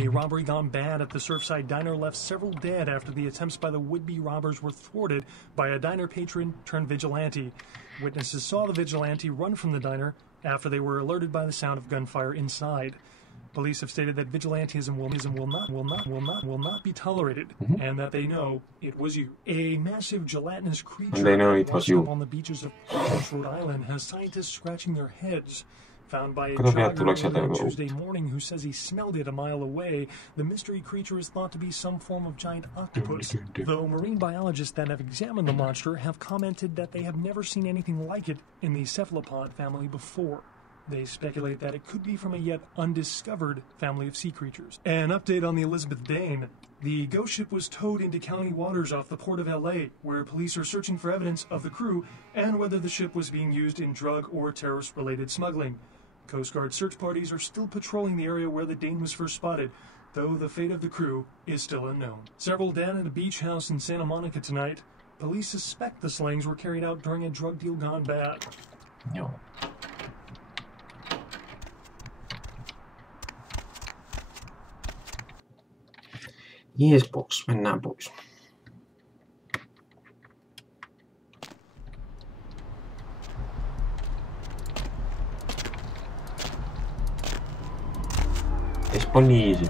A robbery gone bad at the Surfside Diner left several dead after the attempts by the would-be robbers were thwarted by a diner patron turned vigilante. Witnesses saw the vigilante run from the diner after they were alerted by the sound of gunfire inside. Police have stated that vigilantism will not be tolerated, and that they know it was you. A massive gelatinous creature washed up on the beaches of Rhode Island has scientists scratching their heads. Found by a jogger early on Tuesday morning who says he smelled it a mile away, the mystery creature is thought to be some form of giant octopus, though marine biologists that have examined the monster have commented that they have never seen anything like it in the cephalopod family before. They speculate that it could be from a yet undiscovered family of sea creatures. An update on the Elizabeth Dane. The ghost ship was towed into county waters off the port of LA, where police are searching for evidence of the crew and whether the ship was being used in drug or terrorist-related smuggling. Coast Guard search parties are still patrolling the area where the Dane was first spotted, though the fate of the crew is still unknown. Several dead at a beach house in Santa Monica tonight. Police suspect the slayings were carried out during a drug deal gone bad. Joo. Yes, box. Mennään pois. Poliisi.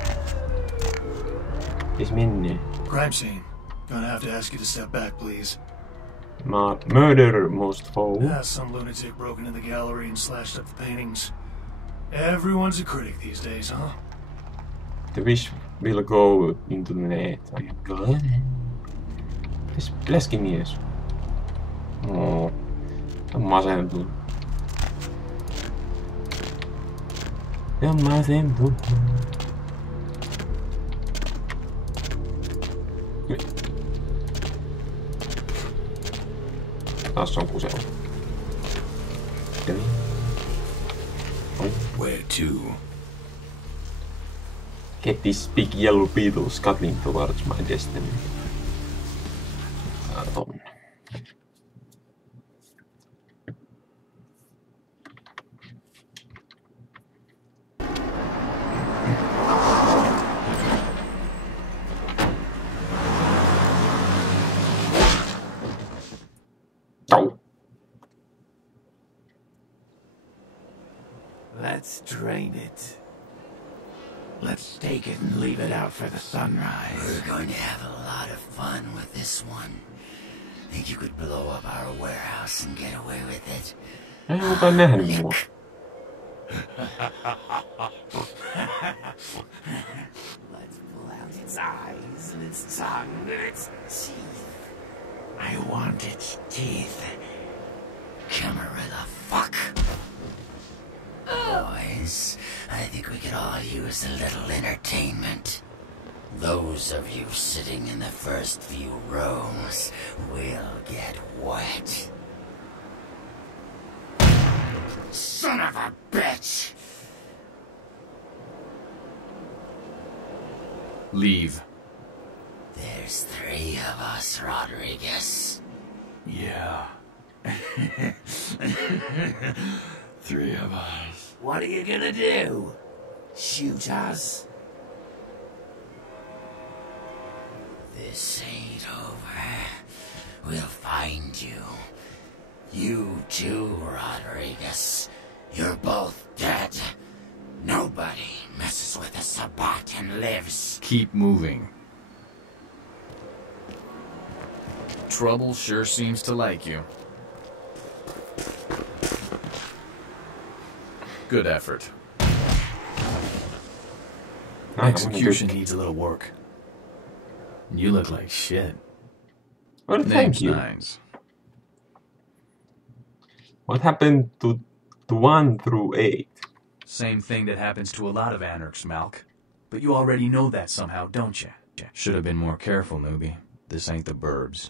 Siis menee. Crime scene. Gonna have to ask you to step back, please. Murder most foul. Yeah, some lunatic broke into the gallery and slashed up the paintings. Everyone's a critic these days, huh? The wish will go into the net. I am glad. This läskimies. Oh. On masentunut. Ja masentunut. Taas on kusella. Where to? Get these big yellow beetles scuttling towards my destiny. Let's drain it. Let's take it and leave it out for the sunrise. We're going to have a lot of fun with this one. Think you could blow up our warehouse and get away with it? Let's pull out its eyes and its tongue and its teeth. I want its teeth. Camarilla fuck. Boys, I think we could all use a little entertainment. Those of you sitting in the first few rows will get wet. Son of a bitch! Leave. There's 3 of us, Rodriguez. Yeah. 3 of us. What are you gonna do? Shoot us? This ain't over. We'll find you. You too, Rodriguez. You're both dead. Nobody messes with a Sabat and lives. Keep moving. Trouble sure seems to like you. Good effort. Execution needs a little work. You look like shit. Well, thank you. Nines. What happened to 1 through 8? Same thing that happens to a lot of anarchs, Malk. But you already know that somehow, don't you? Should have been more careful, newbie. This ain't the burbs.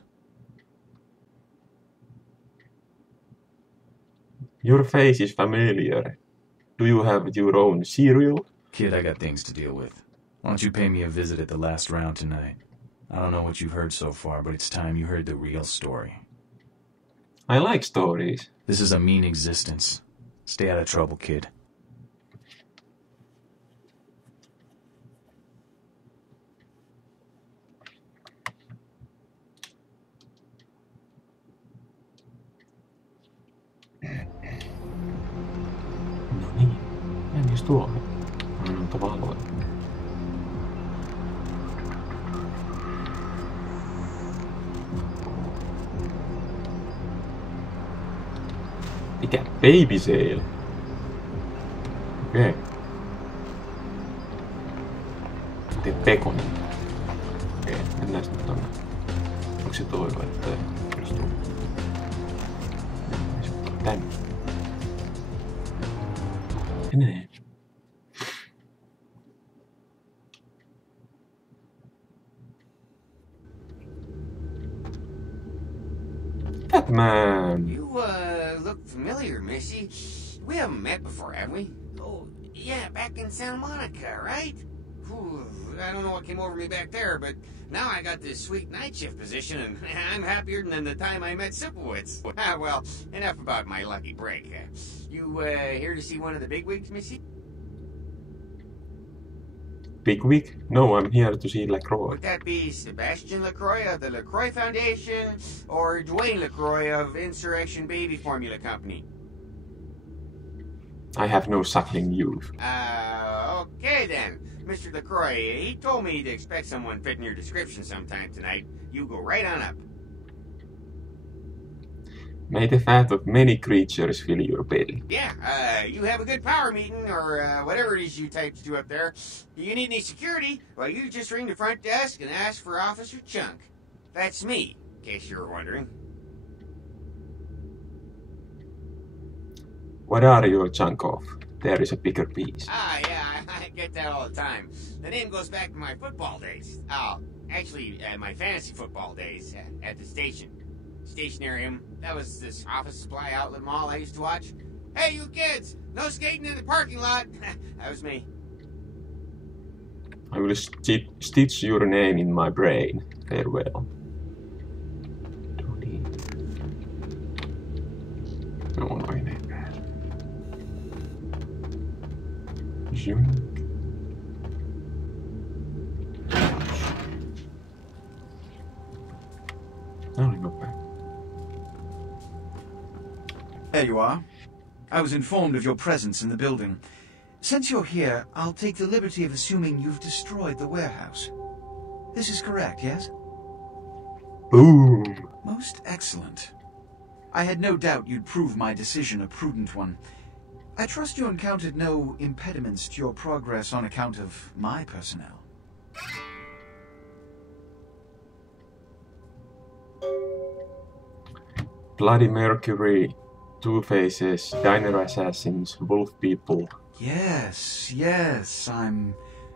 Your face is familiar. Do you have your own cereal? Kid, I got things to deal with. Why don't you pay me a visit at the last round tonight? I don't know what you've heard so far, but it's time you heard the real story. I like stories. This is a mean existence. Stay out of trouble, kid. Mikäs tuo on? Noita valoja. Mikä? Baby sale? Okei. Okay. Tee pekon. Okei, okay, mennään sitten tonne. Onko se toivo, että jos tuu? Tänne. Menee. That man. You, look familiar, Missy. We haven't met before, have we? Oh, yeah, back in Santa Monica, right? Whew, I don't know what came over me back there, but now I got this sweet night shift position, and I'm happier than the time I met Sipowicz. Well, enough about my lucky break. You, here to see one of the bigwigs, Missy? Bigwig? No, I'm here to see LaCroix. Would that be Sebastian LaCroix of the LaCroix Foundation, or Dwayne LaCroix of Insurrection Baby Formula Company? I have no suckling youth. Okay then. Mr. LaCroix, he told me to expect someone fitting your description sometime tonight. You go right on up. May the fat of many creatures fill your belly. Yeah, you have a good power meeting, or whatever it is you types do up there. You need any security? Well, you just ring the front desk and ask for Officer Chunk. That's me, in case you were wondering. What are you a chunk of? There is a bigger piece. Ah, yeah, I get that all the time. The name goes back to my football days. Oh, actually, my fantasy football days at the station. Stationarium. That was this office supply outlet mall I used to watch. Hey, you kids! No skating in the parking lot! That was me. I will stitch your name in my brain. Farewell. No one vai näin päällä. Junk. Oli nopea. There you are. I was informed of your presence in the building. Since you're here, I'll take the liberty of assuming you've destroyed the warehouse. This is correct, yes? Boom! Most excellent. I had no doubt you'd prove my decision a prudent one. I trust you encountered no impediments to your progress on account of my personnel. Bloody Mercury, Two Faces, Diner Assassins, Wolf People. Yes, I'm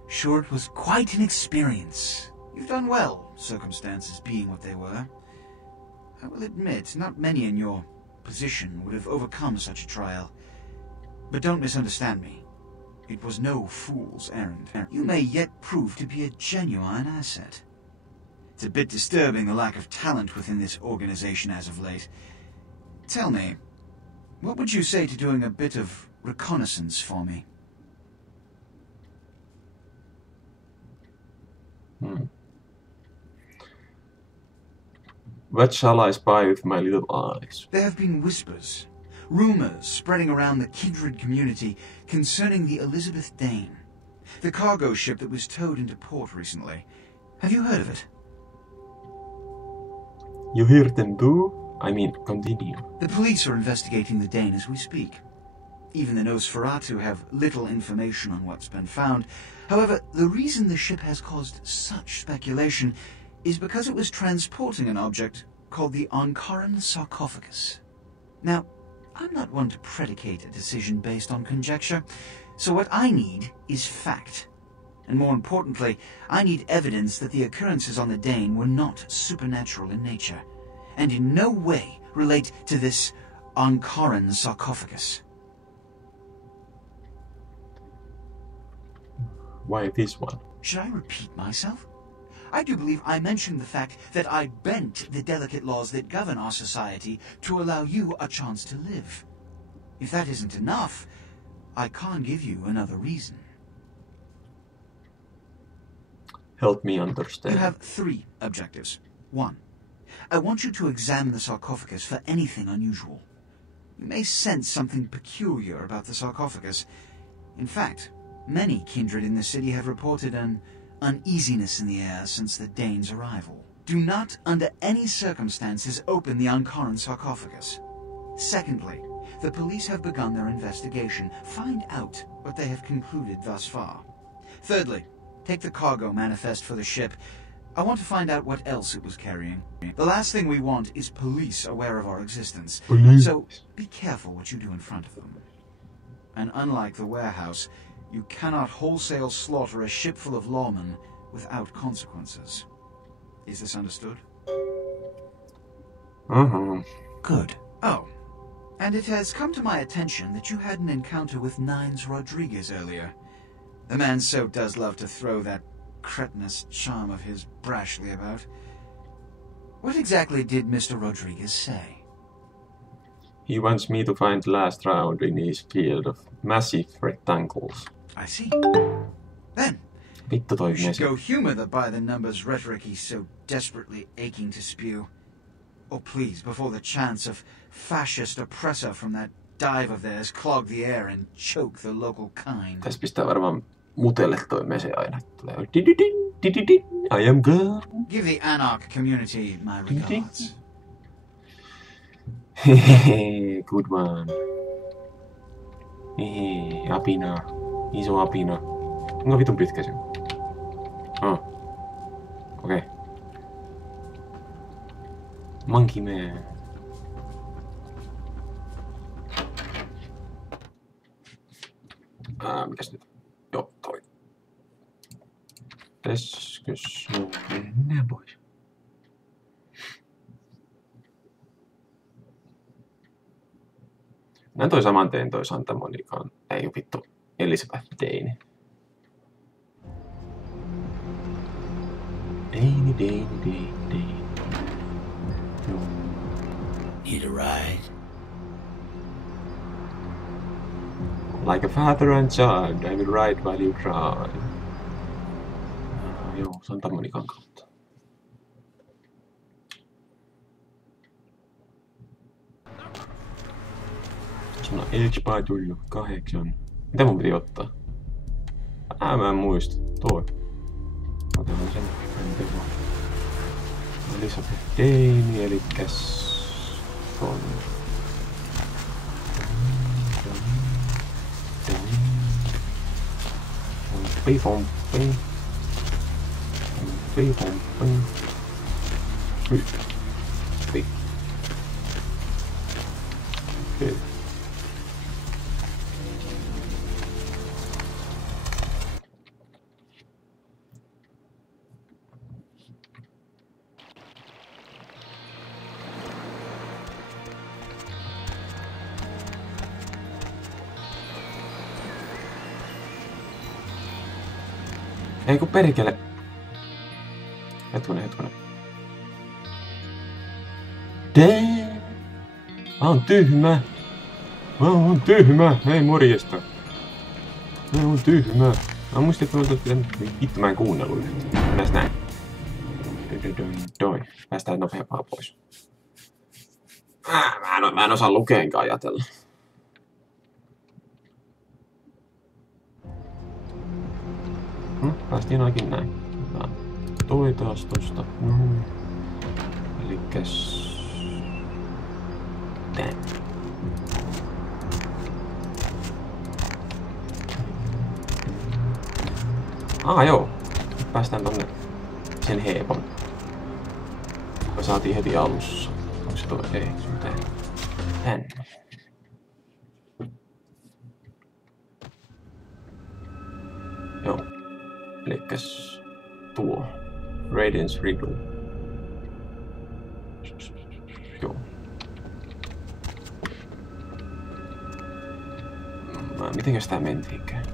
sure it was quite an experience. You've done well, circumstances being what they were. I will admit, not many in your position would have overcome such a trial. But don't misunderstand me. It was no fool's errand. You may yet prove to be a genuine asset. It's a bit disturbing the lack of talent within this organization as of late. Tell me, what would you say to doing a bit of reconnaissance for me? What shall I spy with my little eyes? There have been whispers, rumors spreading around the kindred community concerning the Elizabeth Dane, the cargo ship that was towed into port recently. Have you heard of it? You hear them too? I mean, continue. The police are investigating the Dane as we speak. Even the Nosferatu have little information on what's been found. However, the reason the ship has caused such speculation is because it was transporting an object called the Ongelmat sarcophagus. Now, I'm not one to predicate a decision based on conjecture, so what I need is fact. And more importantly, I need evidence that the occurrences on the Dane were not supernatural in nature, and in no way relate to this Ongelmat sarcophagus. Why this one? Should I repeat myself? I do believe I mentioned the fact that I bent the delicate laws that govern our society to allow you a chance to live. If that isn't enough, I can't give you another reason. Help me understand. You have 3 objectives. 1. I want you to examine the sarcophagus for anything unusual. You may sense something peculiar about the sarcophagus. In fact, many kindred in the city have reported an uneasiness in the air since the Danes' arrival. Do not, under any circumstances, open the Ankaran sarcophagus. Secondly, the police have begun their investigation. Find out what they have concluded thus far. Thirdly, take the cargo manifest for the ship. I want to find out what else it was carrying. The last thing we want is police aware of our existence. So be careful what you do in front of them. And unlike the warehouse, you cannot wholesale slaughter a ship full of lawmen without consequences. Is this understood? Good. Oh, and it has come to my attention that you had an encounter with Nines Rodriguez earlier. The man so does love to throw that cretinous charm of his brashly about. What exactly did Mr. Rodriguez say? He wants me to find the last round in his field of massive rectangles. I see. Then, Vittu toi you should mesi. go humor the by-the-numbers rhetoric he's so desperately aching to spew. Oh, please, before the chance of fascist oppressor from that dive of theirs clog the air and choke the local kind. Tässä pistää varmaan mutelle toi mese aina. Tulee dididin, I am good. Give the Anarch community my regards. Hehehe, good one. Hehe, apina. Iso apina. Kuinka vitun pitkä se on? Okei. Monkey man. Mikäs nyt? Joo, toi. Täskös no mennään pois. Näin toi saman teen toi Santa Monikaan. Ei vittu. Elizabeth Dane. Dane. No. Need a ride? Like a father and child, I will ride while you cry. Joo, Santa Monikan kautta. Sulla on H-Pie tullut 8. Mitä mun piti ottaa? Mä en muista. Toi. Otetaan sen. Elizabeth Dane, elikkäs... Ton. Pompi. Okei. Ei kun perkele. Hetkonen. Damn! Mä oon tyhmä! Ei morjesta. Mä oon tyhmä. Mä muistin, että vittu mä en kuunnellut nyt. Mennään näin. Doi. Päästään nopeampaa pois. Mä en osaa lukea enkä ajatella. Päästiin ainakin näin. Toi taas tosta. Elikkäs... Tän. Joo. Nyt päästään tonne sen heepon. Me saatiin heti alussa. Onko se toi? Ei, se on tän. Tänne. Joo. Elikkäs tuo. Radiance Riddle. Joo. Mitenkäs tää mentiinkään?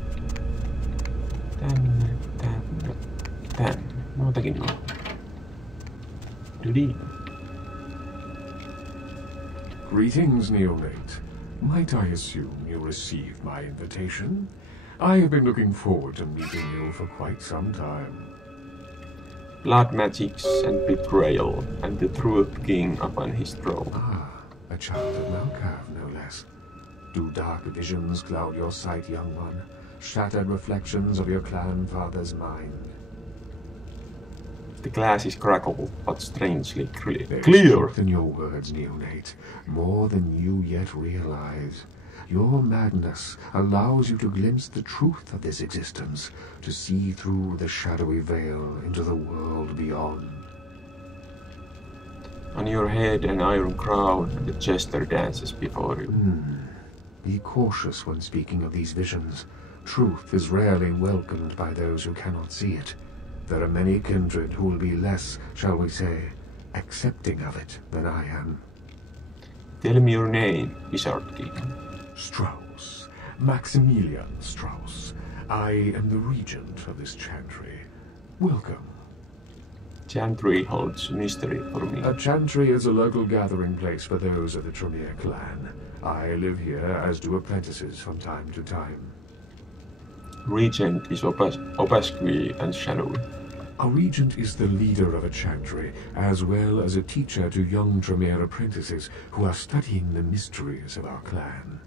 Tänne. No jotenkin noin. Greetings, neonate. Might I assume you received my invitation? I have been looking forward to meeting you for quite some time. Blood magics and betrayal, and the truth king upon his throne. A child of Malkav, no less. Do dark visions cloud your sight, young one? shattered reflections of your clan father's mind. The glass is crackled, but strangely clear. There is truth in your words, neonate, more than you yet realize. Your madness allows you to glimpse the truth of this existence, to see through the shadowy veil into the world beyond. On your head an iron crown, and the jester dances before you. Be cautious when speaking of these visions. Truth is rarely welcomed by those who cannot see it. There are many kindred who will be less, shall we say, accepting of it than I am. Tell me your name, Wizard King. Strauss. Maximilian Strauss. I am the regent of this chantry. Welcome. Chantry holds mystery for me. A chantry is a local gathering place for those of the Tremere clan. I live here, as do apprentices from time to time. Regent is obscure and shadowy. A regent is the leader of a chantry, as well as a teacher to young Tremere apprentices who are studying the mysteries of our clan.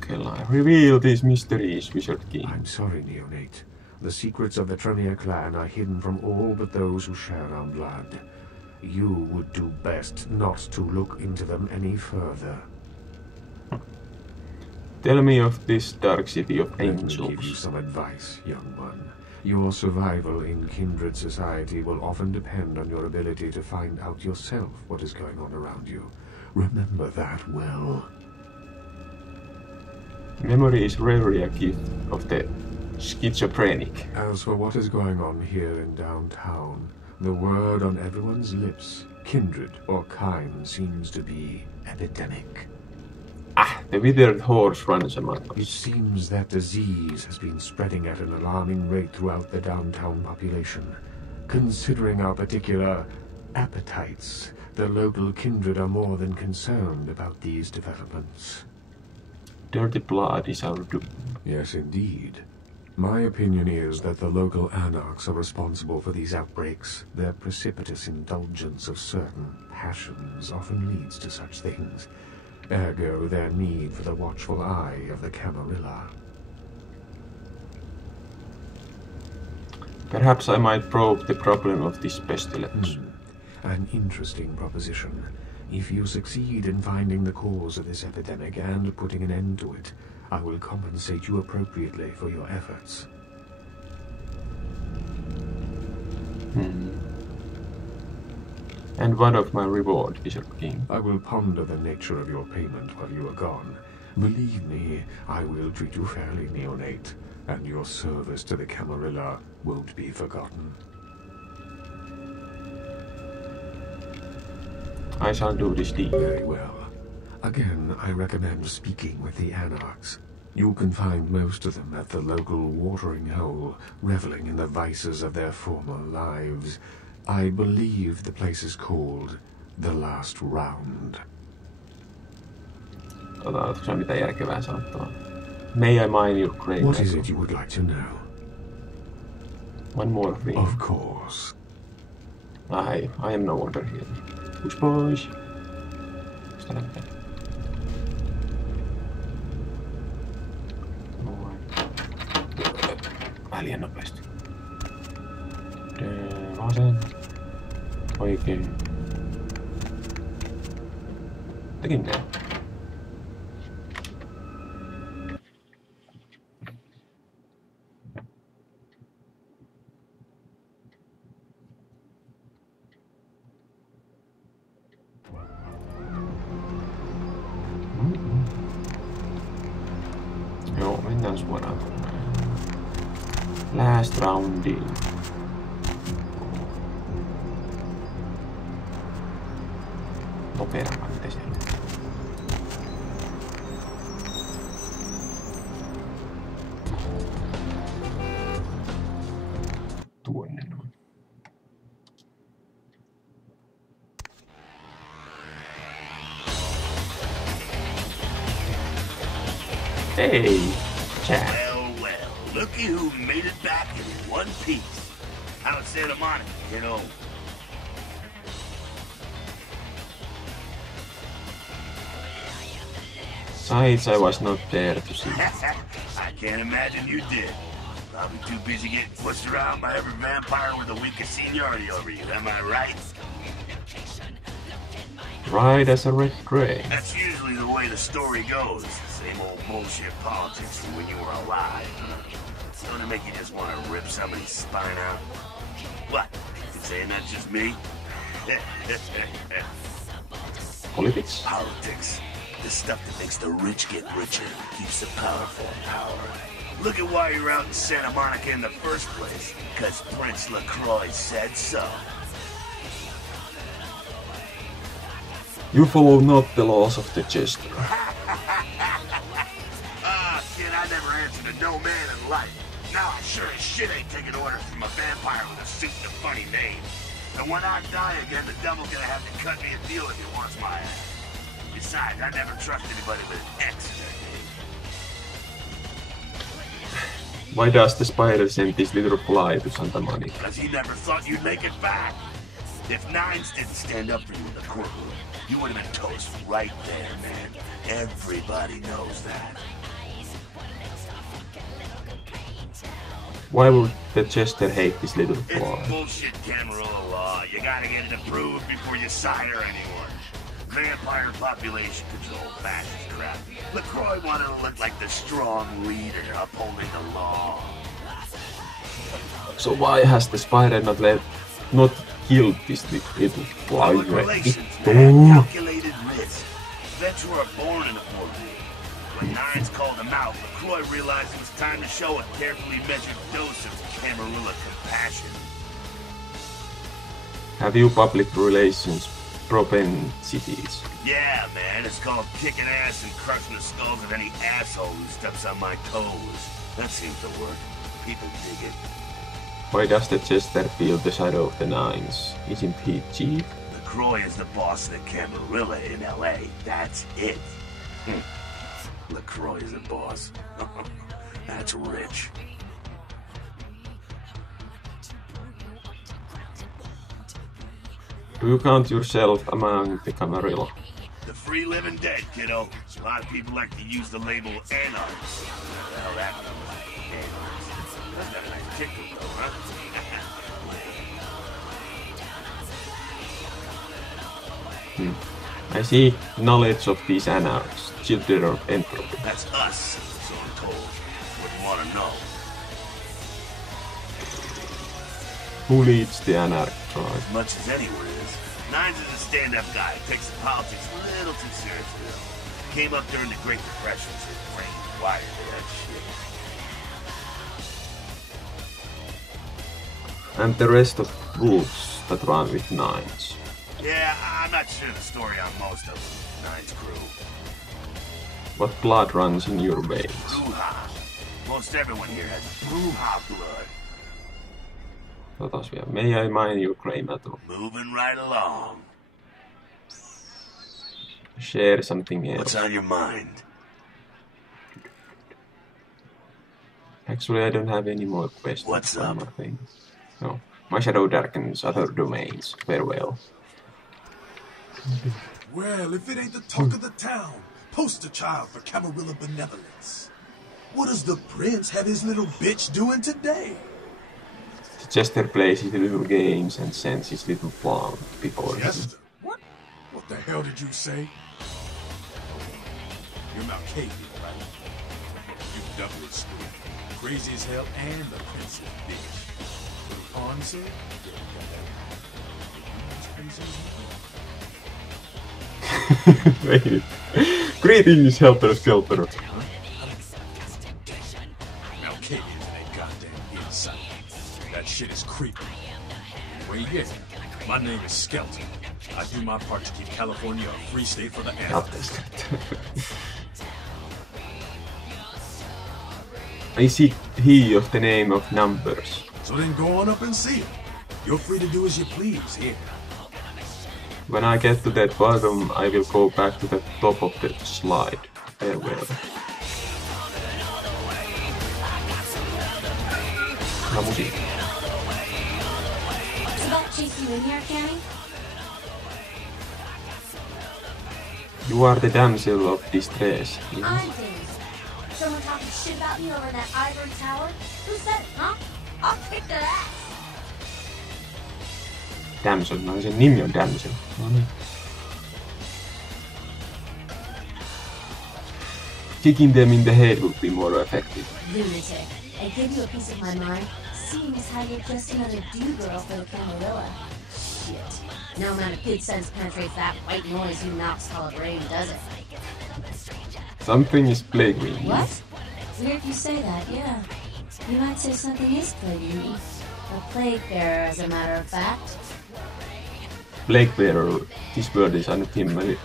Can I reveal these mysteries, Wizard King? I'm sorry, neonate. The secrets of the Tremere clan are hidden from all but those who share our blood. You would do best not to look into them any further. Tell me of this dark city of angels. Let me give you some advice, young one. Your survival in kindred society will often depend on your ability to find out yourself what is going on around you. Remember that well. Memory is rarely a gift of the schizophrenic. As for what is going on here in downtown, the word on everyone's lips, kindred or kind, seems to be epidemic. The withered horse runs among us. It seems that disease has been spreading at an alarming rate throughout the downtown population. Considering our particular appetites, the local kindred are more than concerned about these developments. Dirty blood is our doom. Yes, indeed. My opinion is that the local anarchs are responsible for these outbreaks. Their precipitous indulgence of certain passions often leads to such things. Ergo, their need for the watchful eye of the Camarilla. Perhaps I might probe the problem of this pestilence. An interesting proposition. If you succeed in finding the cause of this epidemic and putting an end to it, I will compensate you appropriately for your efforts. And what of my reward, Wizard King? I will ponder the nature of your payment while you are gone. Believe me, I will treat you fairly, neonate, and your service to the Camarilla won't be forgotten. I shall do this deed. Very well. Again, I recommend speaking with the anarchs. You can find most of them at the local watering hole, reveling in the vices of their former lives. I believe the place is called The Last Round. Otatko sä mitä järkevää sanottua? May I mine your great What is it you would like to know? One more thing. Of course. I am no longer here. Push boys. Mistä lähtee? Vähän liian nopeasti. Vasen. Oikein. Tekin näin. Joo, mennään suoraan tuonne. Last roundiin. Nopeamman, mitä siellä on. Tuonne noin. Hey, Chad. Well, looky who made it back in one piece. How's Santa Monica, you know? Besides, I was not there to see. I can't imagine you did. Probably too busy getting pushed around by every vampire with the weakest seniority over you, am I right? Right as a red gray. That's usually the way the story goes. Same old bullshit politics from when you were alive. Don't it make you just want to rip somebody's spine out? What? You saying that's just me? Politics? Politics. The stuff that makes the rich get richer, keeps the powerful in power. Look at why you're out in Santa Monica in the first place. Because Prince LaCroix said so. You follow not the laws of the Chester. Kid, I never answered to no man in life. Now I sure as shit ain't taking orders from a vampire with a suit and a funny name. And when I die again, the devil's gonna have to cut me a deal if he wants my ass. Besides, I never trust anybody with an X in their name. Why does the spider send this little fly to Santa Monica? Because he never thought you'd make it back. If Nines didn't stand up for you in the courtroom, you would have been toast right there, man. Everybody knows that. Why would the Chester hate this little fly? It's bullshit Camarilla law. You gotta get it approved before you sire anyone. Vampire population control, fascist crap. LaCroix wanted to look like the strong leader upholding the law. So why has the spider not killed this little fly? Public relations, man. Calculated risk. Vets were born in the courtroom. When Nines called him out, LaCroix realized it was time to show a carefully measured dose of Camarilla compassion. Have you public relations propensities? Yeah, man, it's called kicking ass and crushing the skulls of any asshole who steps on my toes. That seems to work. People dig it. Why does the Chester feel the shadow of the Nines? Isn't he chief? LaCroix is the boss of the Camarilla in L.A. That's it. LaCroix is a boss. That's rich. Do you count yourself among the Camarilla? The free living dead, kiddo. A lot of people like to use the label anarchs. Well, that anarchs. That's got a nice tickle, though, huh? I see knowledge of these anarchs, children of entropy. That's us, so I'm told. Wouldn't want to know. Who leads the anarch tribe? As much as anyone is. Nines is a stand-up guy. Takes the politics a little too seriously, though. Came up during the Great Depression, so his brain's wired to that shit. And the rest of wolves that run with Nines. Yeah, I'm not sure the story on most of them. Nines crew. What blood runs in your veins? Bruja. Most everyone here has Bruja blood. May I mine your grey matter? Moving right along. Share something else. What's on your mind? Actually, I don't have any more questions. What's up? No. My shadow darkens other domains. Farewell. Well, if it ain't the talk of the town, poster child for Camarilla benevolence. What does the prince have his little bitch doing today? The Chester plays his little games and sends his little plant before Chester? What? What the hell did you say? You're Malkavian, right? You doubly stupid. Crazy as hell and the prince's bitch. What Pawn said? Wait. Greetings, Helter Skelter. Malkavians and that goddamn inside. That shit is creepy. Anyway, yeah, my name is Skelton. I do my part to keep California a free state for the animals. I see he of the name of numbers. So then go on up and see him. You're free to do as you please here. When I get to that bottom, I will go back to the top of the slide. Farewell. La musica. Does that chase you in here, Cammy? You are the damsel of distress. I'm dangerous. Someone talking shit about me over in that ivory tower? Who said it, huh? I'll kick their ass. Damsel, no sen nimi on Damsel. No niin. Kicking them in the head would be more effective. Lunatic. I give you a piece of my mind, seeing as how you're just another do-girl for the Camarilla. Shit. No amount of good sense penetrates that white noise you knocks call it rain, does it? Something is plaguing me. What? Weird you say that, yeah. You might say something is plaguing me. A plague bearer, as a matter of fact. Plague bearer. This word is unfamiliar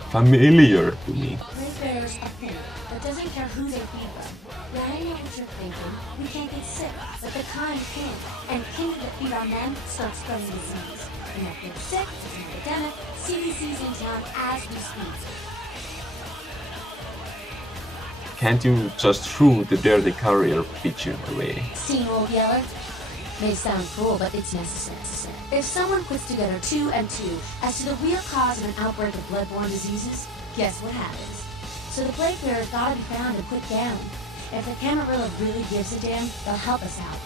to me. Plague bearer's a thing that doesn't care who they feed them. Yeah, I know what you're thinking. We can't get sick, but the kind can. And kings that feed on them start spreading disease. And if they're sick, it's an epidemic. CDC's in town as we speak. Can't you just throw the dirty carrier pigeon away? Seen Old Yeller? May sound cruel, but it's necessary. If someone puts together 2 and 2 as to the real cause of an outbreak of bloodborne diseases, guess what happens? So the plague bearer's gotta be found and put down. If the Camarilla really gives a damn, they'll help us out.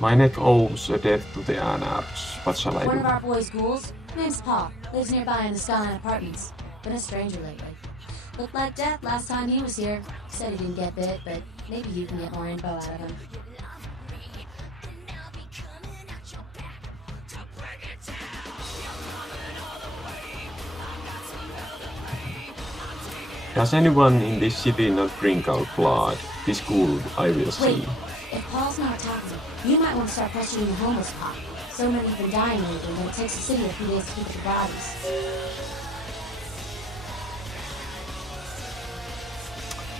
My neck owes a debt to the anarchs. What shall I do? One of our boys' ghouls, name's Paul, lives nearby in the Skyline Apartments. Been a stranger lately. Looked like death last time he was here. Said he didn't get bit, but maybe you can get more info out of him. Does anyone in this city not drink our blood? This ghoul I will see. Wait, if Paul's not talking, you might want to start questioning the homeless pop. So many have been dying lately that it takes the city a few days to keep the bodies.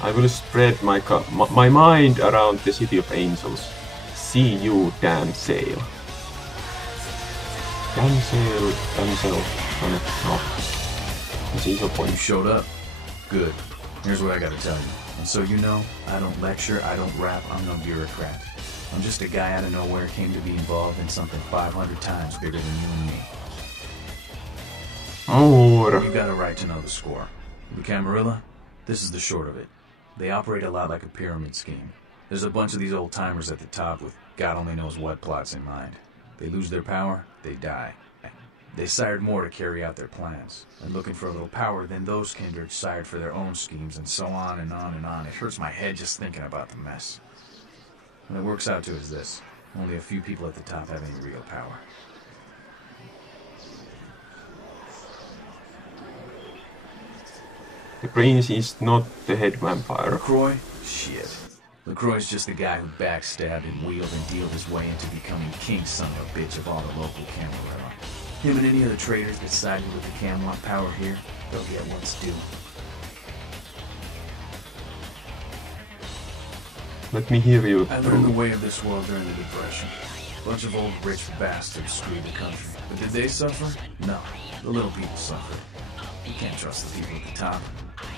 I will spread my mind around the city of angels. See you, damsel. Damsel. No. That's easy point. You showed up. Good. Here's what I gotta tell you. And so you know, I don't lecture, I don't rap, I'm no bureaucrat. I'm just a guy out of nowhere came to be involved in something 500 times bigger than you and me. Oh, you got a right to know the score. The Camarilla, this is the short of it. They operate a lot like a pyramid scheme. There's a bunch of these old-timers at the top with God only knows what plots in mind. They lose their power, they die. They sired more to carry out their plans. And looking for a little power, then those kindred sired for their own schemes, and so on and on and on. It hurts my head just thinking about the mess. What it works out to is this. Only a few people at the top have any real power. The prince is not the head vampire. LaCroix? Shit. LaCroix's just the guy who backstabbed and wheeled and dealed his way into becoming king son of a bitch of all the local Camarilla. Him and any other traitors that sided with the Cam want power here, they'll get what's due. Let me hear you. I learned the way of this world during the Depression. A bunch of old rich bastards screwed the country. But did they suffer? No. The little people suffered. You can't trust the people at the top.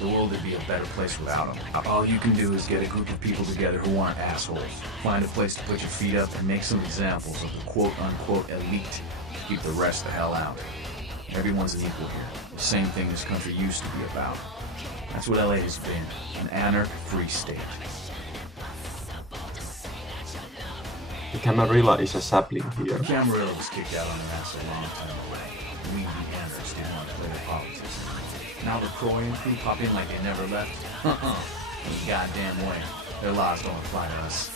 The world would be a better place without them. All you can do is get a group of people together who aren't assholes. Find a place to put your feet up and make some examples of the quote-unquote elite. Keep the rest the hell out. Everyone's an equal here. The same thing this country used to be about. That's what LA has been. An anarch-free state. The Camarilla is a sapling here. The Camarilla was kicked out on their ass a long time ago. We, the anarchs, didn't want to play their politics. Now LaCroix and crew pop in like they never left? Any goddamn way. Their laws don't apply to us.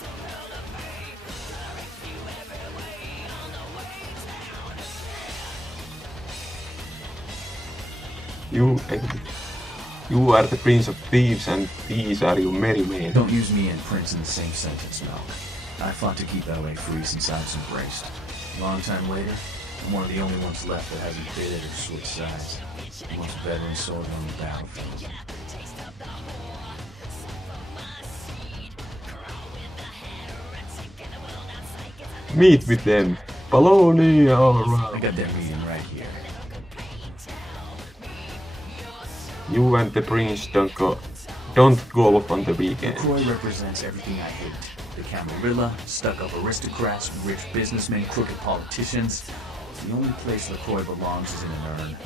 You are the prince of thieves, and these are your merry men. Don't use me and Prince in the same sentence, Mel. I fought to keep LA free since I was embraced. A long time later, I'm one of the only ones left that hasn't bidded or switched sides. The most veteran soldier on the battlefield. Meet with them. Baloney, alright. I got that meeting right here. You and the prince don't golf on the weekend. LaCroix represents everything I hate. The Camarilla, stuck-up aristocrats, rich businessmen, crooked politicians. The only place LaCroix belongs is in an urn.